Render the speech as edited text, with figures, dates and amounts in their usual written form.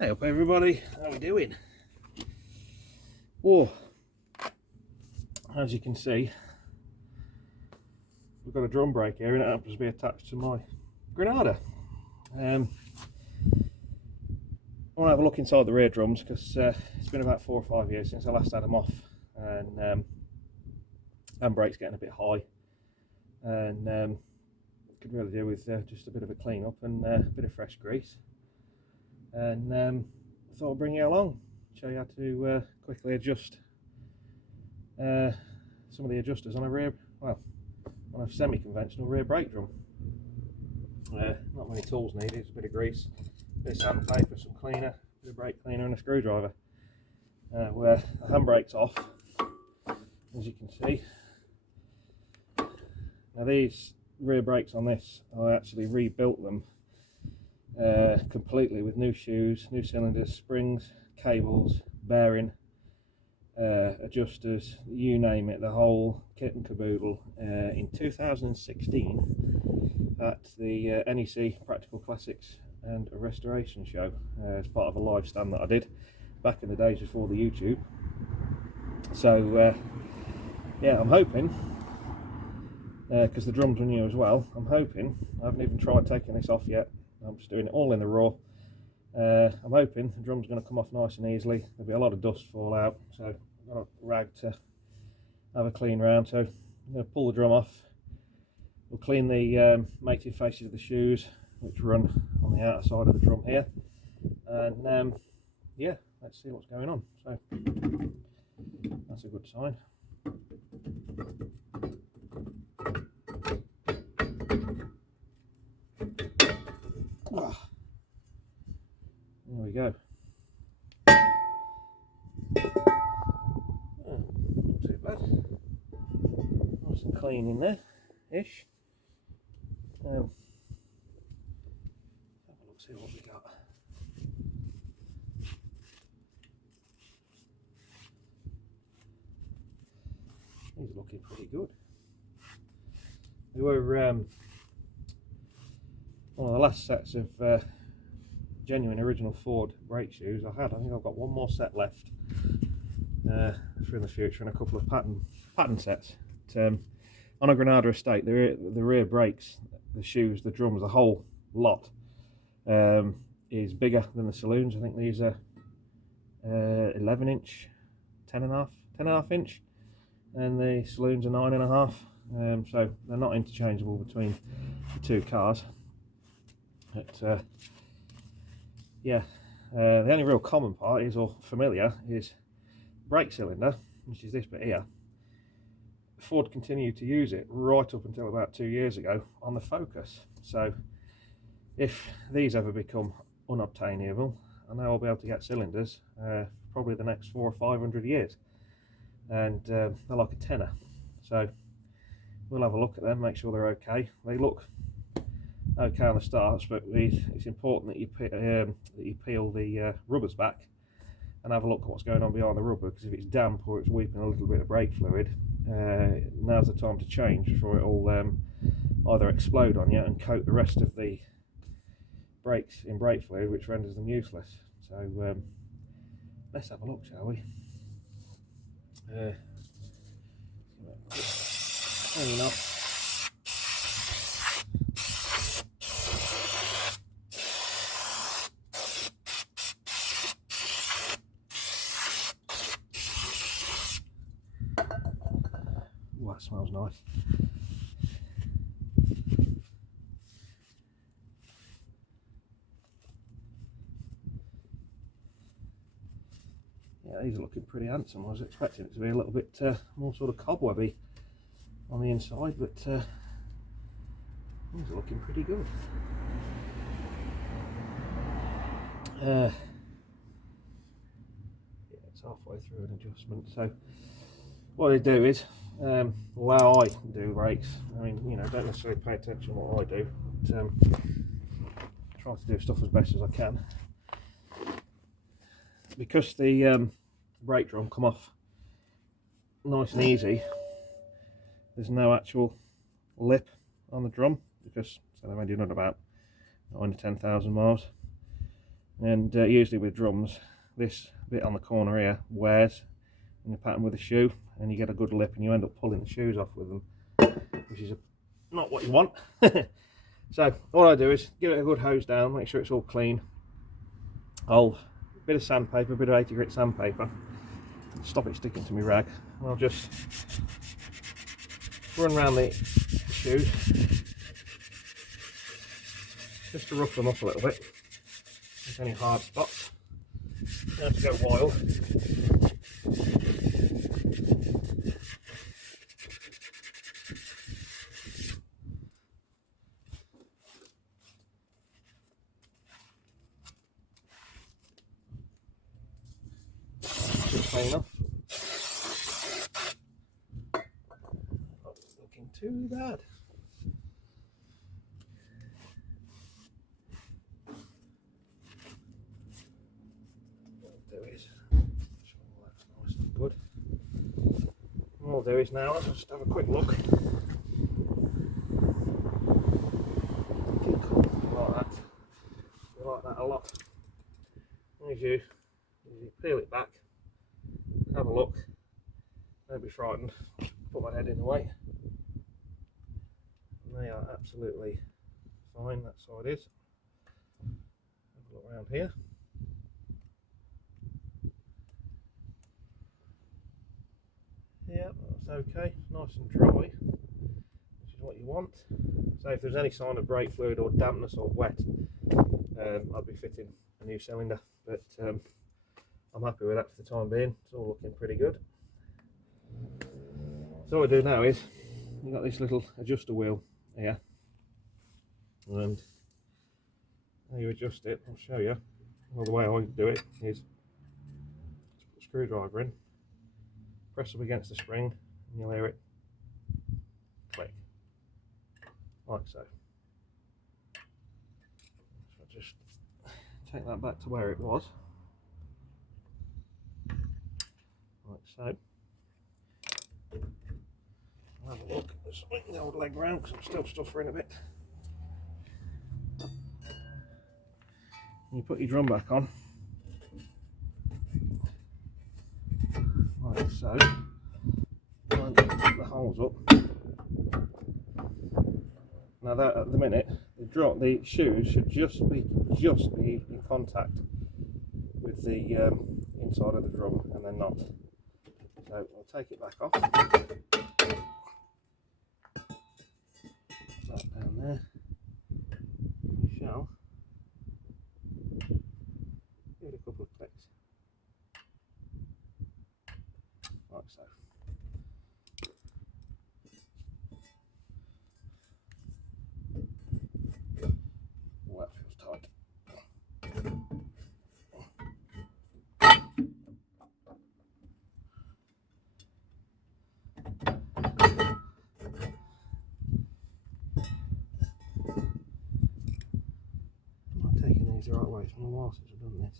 Hey up everybody, how we doing? Oh, as you can see, we've got a drum brake here and it happens to be attached to my Granada. I want to have a look inside the rear drums because it's been about 4 or 5 years since I last had them off, and handbrake's getting a bit high, and could really do with just a bit of a clean up and a bit of fresh grease. And I thought I'd bring you along, show you how to quickly adjust some of the adjusters on on a semi-conventional rear brake drum. Not many tools needed, just a bit of grease, a bit of sandpaper, some cleaner, a bit of brake cleaner and a screwdriver. Where the handbrake's off, as you can see. Now these rear brakes on this, I actually rebuilt them completely with new shoes, new cylinders, springs, cables, bearing, adjusters, you name it, the whole kit and caboodle, in 2016 at the NEC Practical Classics and Restoration Show, as part of a live stand that I did back in the days before the YouTube. So yeah, I'm hoping, because the drums are new as well, I'm hoping, I haven't even tried taking this off yet, I'm just doing it all in the raw. I'm hoping the drum's going to come off nice and easily. There'll be a lot of dust fall out, so I've got a rag to have a clean round. So I'm going to pull the drum off. We'll clean the mated faces of the shoes, which run on the outer side of the drum here, and yeah, let's see what's going on. So that's a good sign. There we go. Oh, not too bad. Nice and clean in there, ish. Have a look, see what we got. These are looking pretty good. They were one of the last sets of genuine original Ford brake shoes I had. I think I've got one more set left for in the future, and a couple of pattern sets. But, on a Granada estate, the rear brakes, the shoes, the drums, the whole lot is bigger than the saloons. I think these are 11 inch, 10.5 inch, and the saloons are 9.5. So they're not interchangeable between the two cars. But yeah, the only real common part is, or familiar, is brake cylinder, which is this bit here. Ford continued to use it right up until about 2 years ago on the Focus. So if these ever become unobtainable, I know I'll be able to get cylinders probably the next 400 or 500 years, and they're like a tenner. So we'll have a look at them, make sure they're okay. They look okay on the starts, but it's important that you peel the rubbers back and have a look at what's going on behind the rubber, because if it's damp or it's weeping a little bit of brake fluid, now's the time to change before it will either explode on you and coat the rest of the brakes in brake fluid, which renders them useless. So let's have a look, shall we? Maybe not. Oh, that smells nice. Yeah, these are looking pretty handsome. I was expecting it to be a little bit more sort of cobwebby on the inside, but these are looking pretty good. Yeah, it's halfway through an adjustment. So what I do is, how I do brakes, I mean, you know, don't necessarily pay attention to what I do, but try to do stuff as best as I can. Because the brake drum come off nice and easy, there's no actual lip on the drum, because so I've only done about 9 to 10,000 miles. And usually with drums, this bit on the corner here wears in the pattern with the shoe, and you get a good lip and you end up pulling the shoes off with them, which is not what you want. So all I do is give it a good hose down, make sure it's all clean. A bit of sandpaper, a bit of 80 grit sandpaper, stop it sticking to my rag, and I'll just run around the shoes just to rough them up a little bit. If any hard spots, you have to go wild. Clean enough. Not looking too bad. Good. What I'll do is now let's just have a quick look. Keep cool like that. We like that a lot. As you peel it back, have a look. Don't be frightened. Put my head in the way. And they are absolutely fine. That's how it is. Have a look around here. Yeah, that's okay, nice and dry, which is what you want. So if there's any sign of brake fluid or dampness or wet, I'd be fitting a new cylinder, but I'm happy with that for the time being. It's all looking pretty good. So what I do now is, you've got this little adjuster wheel here, and how you adjust it, I'll show you. Well, the way I do it is put a screwdriver in, press up against the spring, and you'll hear it click, like so. So I'll just take that back to where it was, like so. I'll have a look, swing the old leg round because I'm still stuffing a bit. You put your drum back on, like so. Line the holes up. Now that at the minute, the shoes should just be in contact with the inside of the drum, and they're not. So we'll take it back off. That down there. We shall give it a couple of clicks, like so. Oh, that feels tight. I'm not taking these the right way. It's been a while since I've done this.